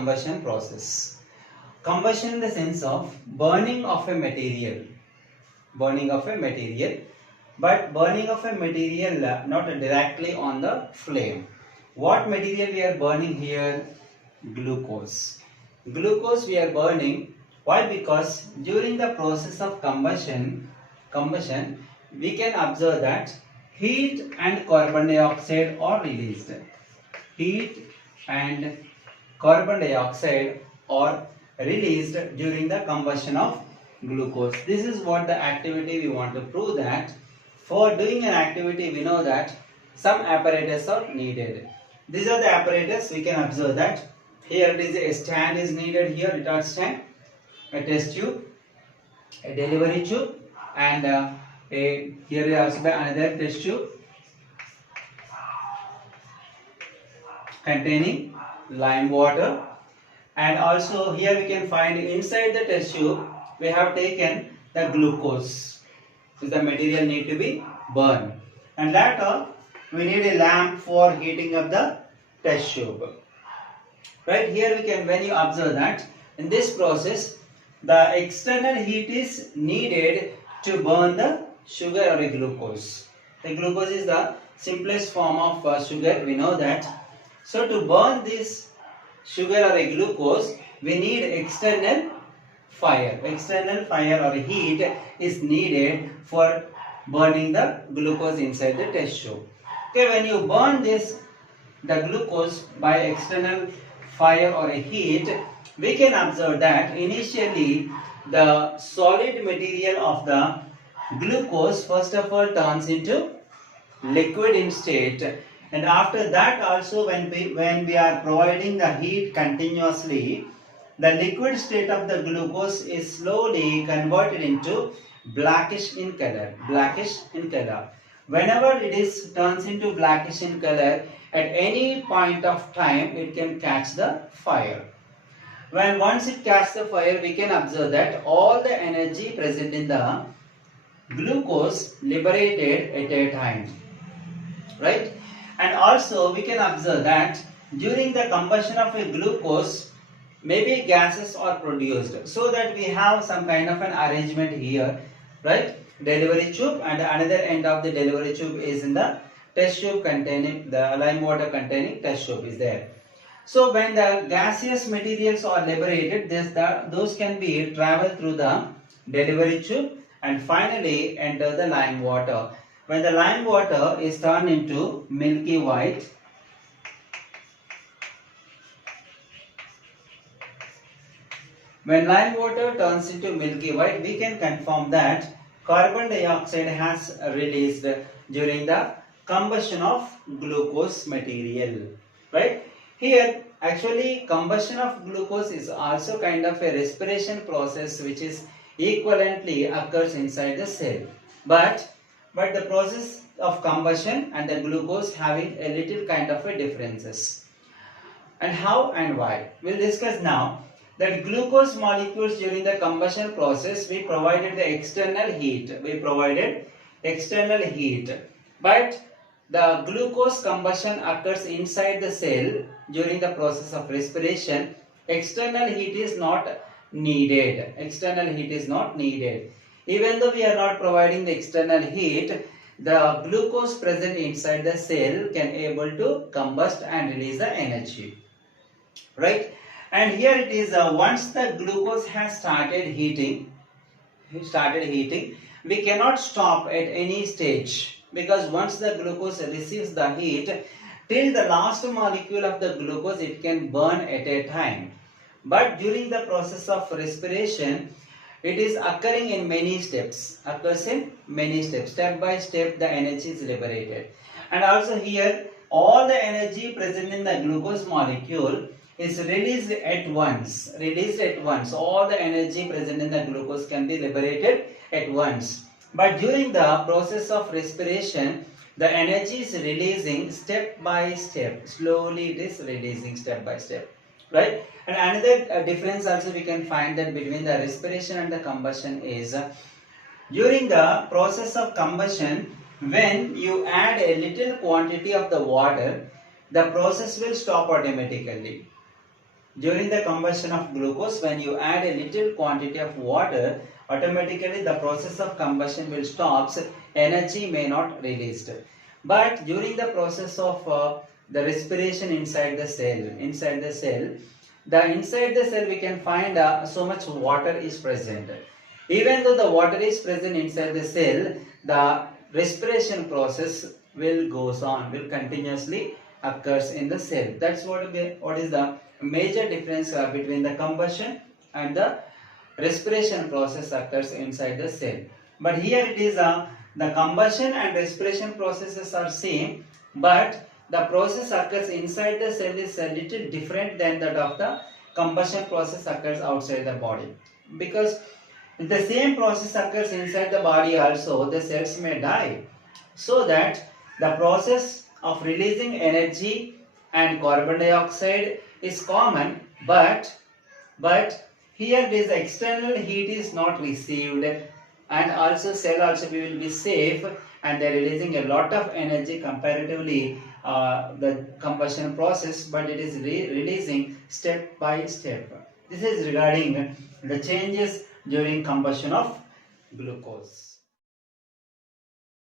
combustion process. Combustion in the sense of burning of a material. Burning of a material. But burning of a material not directly on the flame. What material we are burning here? Glucose. Glucose we are burning. Why? Because during the process of combustion, we can observe that heat and carbon dioxide are released. Heat and carbon dioxide are released during the combustion of glucose. This is what the activity we want to prove, that for doing an activity we know that some apparatus are needed. These are the apparatus. We can observe that here it is a stand is needed, here retard stand, a test tube, a delivery tube, and here is also another test tube containing lime water, and also here we can find inside the test tube we have taken the glucose. The material need to be burned, and later we need a lamp for heating up the test tube. Right here we can, when you observe that in this process the external heat is needed to burn the sugar or a glucose. The glucose is the simplest form of sugar, we know that. So to burn this sugar or a glucose we need external fire. External fire or heat is needed for burning the glucose inside the test tube. Okay, when you burn the glucose by external fire or a heat, we can observe that initially the solid material of the glucose first of all turns into liquid in state, and after that also when we are providing the heat continuously, the liquid state of the glucose is slowly converted into blackish in color. Whenever it turns into blackish in color, at any point of time it can catch the fire. Once it catches the fire, we can observe that all the energy present in the glucose liberated at a time, right? And also we can observe that during the combustion of a glucose, maybe gases are produced, so that we have some kind of an arrangement here, right? Delivery tube, and another end of the delivery tube is in the test tube containing the lime water containing test tube is there. So when the gaseous materials are liberated, those can be travel through the delivery tube and finally enter the lime water. When the lime water is turned into milky white, when lime water turns into milky white, we can confirm that carbon dioxide has released during the combustion of glucose material, right? Here actually combustion of glucose is also kind of a respiration process which is equivalently occurs inside the cell, but the process of combustion and the glucose having a little kind of a differences. And how and why? We'll discuss now. That glucose molecules during the combustion process, we provided the external heat. But the glucose combustion occurs inside the cell during the process of respiration. External heat is not needed. Even though we are not providing the external heat, the glucose present inside the cell can able to combust and release the energy, right? And here it is, once the glucose has started heating, we cannot stop at any stage, because once the glucose receives the heat, till the last molecule of the glucose it can burn at a time. But during the process of respiration, it is occurring in many steps, step by step the energy is liberated. And also here all the energy present in the glucose molecule is released at once. All the energy present in the glucose can be liberated at once. But during the process of respiration, the energy is releasing step by step. Slowly it is releasing step by step, right? And another difference also we can find that between the respiration and the combustion is during the process of combustion, when you add a little quantity of the water, the process will stop automatically. During the combustion of glucose, when you add a little quantity of water, automatically the process of combustion will stop, energy may not released. But during the process of the respiration inside the cell, inside the cell we can find so much water is present. Even though the water is present inside the cell, the respiration process will continuously occurs in the cell. That's what is the major difference between the combustion and the respiration process occurs inside the cell. But here it is the combustion and respiration processes are same, but the process occurs inside the cell is a little different than that of the combustion process occurs outside the body. Because if the same process occurs inside the body also, the cells may die. So that the process of releasing energy and carbon dioxide is common, but here this external heat is not received, and also cell also will be safe, and they are releasing a lot of energy comparatively the combustion process, but it is releasing step by step. This is regarding the changes during combustion of glucose.